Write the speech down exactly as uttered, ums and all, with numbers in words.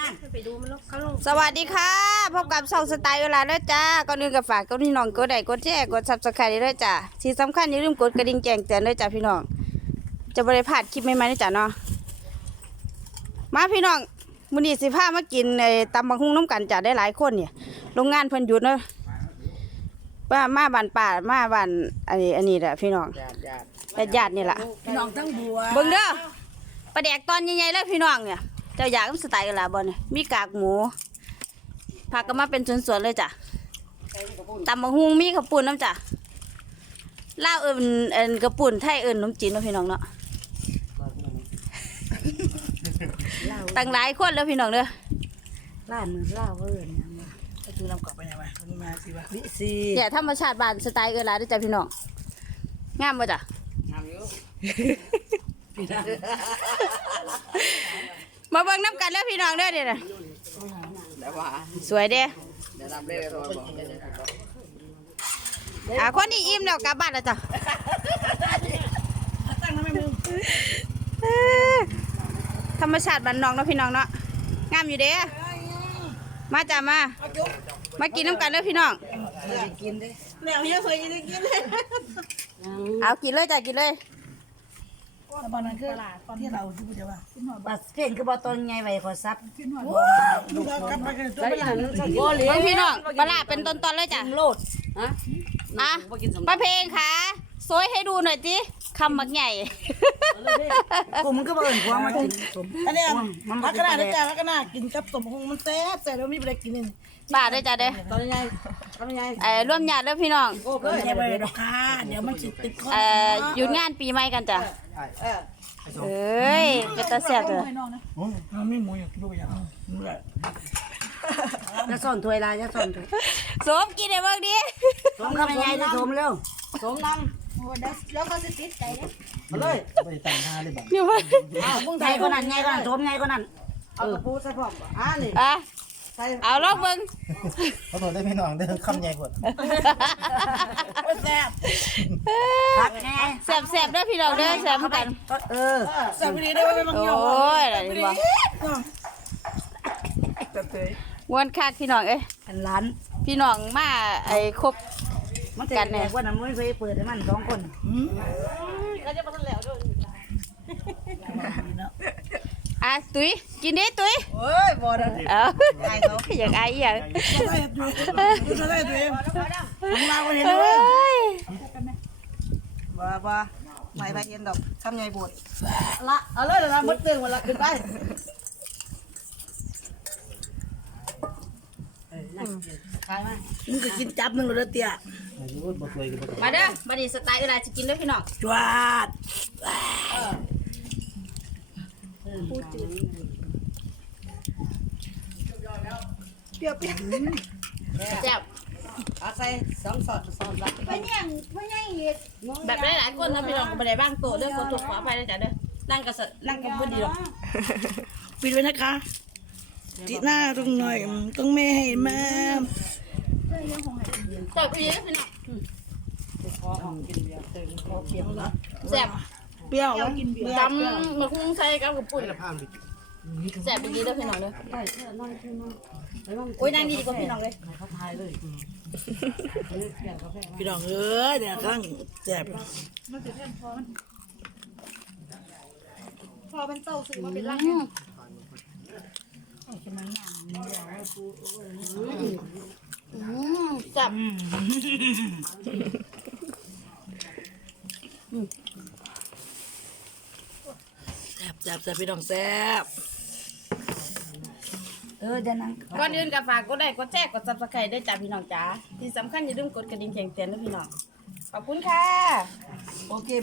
ไปดูมันเขาลงสวัสดีค่ะพบกับช่องสไตล์เวลาแล้วจ้าก่อนอื่นก็ฝากกดพี่น้องกดไลค์กดแชร์กดซับสไครต์ด้วยจ้าที่สำคัญอย่าลืมกดกระดิ่งแจ้งเตือนด้วยจ้าพี่น้องจะบ่ได้พลาดคลิปใหม่ๆด้วยจ้าเนาะมาพี่น้องมื้อนี้สิพามากินไอ้ตำบักหุ่งน้ำกันจ้าได้หลายคนเนี่ยโรงงานเพิ่นหยุดเนาะว่ามาบ้านป่ามาบ้านอันนี้อันนี้แหละพี่น้องญาติญาติๆนี่ล่ะพี่น้องทั้งบัวเบิ่งเด้อปลาแดกตอนใหญ่ๆเลยพี่น้องเนี่ยเจ้าอยากสไตล์กันล่ะบ่เนี่ยมีกากหมูผักก็มาเป็นสวนๆเลยจ้ะตำบักหุ่งมีข้าวปุ้นน้ำจ้ะลาวเอิ้นเอิ้นข้าวปุ้นไทยเอิ้นขนมจีนเนาะพี่น้องเนาะตั้งหลายคนแล้วพี่น้องเด้อล่ามือล่าเวิร์นจะดูลำกลับไปไหนวะมันมาสิวะวิซีเนี่ยธรรมชาติบ้านสไตล์เอิ้นล่ะเด้อจ้ะพี่น้องงามบ่จ้ะงามอยู่พี่น้องมาเบิ่งน้ำกันเด้อพี่น้องเด้อเดี๋ยวน่ะเดี๋ยวว่าสวยเด้เดี๋ยวรับได้เลยตัวบอกอ่ะคนนี้อิ่มแล้วกลับบ้านแล้วจ้ะตั้งทำไมมึงเอ้อธรรมชาติบ้านน้องเนาะพี่น้องเนาะงามอยู่เด้มาจ้ะมามากินน้ำกันเด้อพี่น้องกินดิแมวเฮียเคยกินกินเลยเอากินเลยจ้ะกินเลยตอนนั้นคือที่เราที่พูดว่าบัสเก่งคือบอตนไงไว้ขอซับลูกกลับไปกันตัวเป็นหลังเบิ่งพี่น้องปลาร้าเป็นตอนๆเลยจ้ะโลดอ่ะป้าเพลงค่ะซอยให้ดูหน่อยสิคำมักใหญ่กูมึงก็บ่เอิ้นผัวมากินสมอันนี้พักกระดาษนะจ๊ะพักกระดาษกินกับสมพงมันแซ่บแต่เราไม่ไปกินนี่บ้าด้วยจ้ะเด้อตอนยังไงตอนยังไงเอ่อร่วมญาติเด้อพี่น้องโอ้ยไปดอกค่ะเดี๋ยวมันจิตติดคอเอ่อหยุดงานปีใหม่กันจ้ะเออเอ้ยเป็นตาแซ่บเด้อไม่หมูอยากกินด้วยอย่างนี้แหละจะซ่อนถ้วยลายจะซ่อนถ้วยสมกินได้เบิ่งดิสมเข้าไปไงจะสมเร็วสมน้ำแล้วก็จะติดใจเลยมาเลยอยู่บ่อ้าวมึงไงไทยก็นั่นไงก็นั่นสมไงก็นั่นเอากระปูใส่พร้อมอ่านี่อ่ะใส่เอาลองเบิ่งเขาบอกได้พี่น้องได้คำใหญ่กว่าแซ่บพักไงแซ่บๆเด้อพี่น้องเด้อแซ่บเหมือนกันเออแซ่บดีได้ว่าเป็นบางอย่างโอ้ยอะไรนี่บ่ม่วนคักพี่น้องเอ้ยอันล้านพี่น้องมาไอ้ครบมันจะแหลกว่านั้นไม่เคยเปิดให้มันสองคนอ่ะตุ้ยกินดิตุ้ยเฮ้ยบอลเอออยากไออยากได้ดูดูได้ตัวเองมาคนเห็นเอ้เลยยบ้าบ้าไม่ไปเย็นดอกทำไงบดละเอาเลยนะมดตึงหมดละขึ้นไป มึงก็กินจับมึงเลยเตี้ยมาเด้อมาดิสไตล์เวลาจะกินเด้อพี่น้องจวดเปรี้ยวเปรี้ยวแซ่บเอาใส่สองสอดสองรับแบบหลายๆคนนะพี่น้องบ่ได้บ้างโตเด้อคนถูกขวาไปเด้อจ้ะเด้อนั่งก็สนั่งก็บ่ดีหรอกปิดไว้นะคะที่หน้าตรงหน่อยต้องไม่ให้มาแซ่บอีหลีเด้อพี่น้อง แซ่บเปรี้ยวกินเปรี้ยวจำมะคุ้งใส่กับกระปุ่นแซ่บอีหลีเด้อพี่น้องเด้อโอ้ยนั่งดีกว่าพี่น้องเลยพี่น้องเอ้ยเนี่ยข้างแซ่บอืมแซ่บแซ่บแซ่บแซ่บพี่น้องแซ่บเออจะนั่งก่อนอื่นก็ฝากกดไลค์กดแชร์กด ซับสไครบ์ด้วยจ้ะพี่น้องจ๋าที่สำคัญอย่าลืมกดกระดิ่งแจ้งเตือนด้วยพี่น้องขอบคุณค่ะโอเค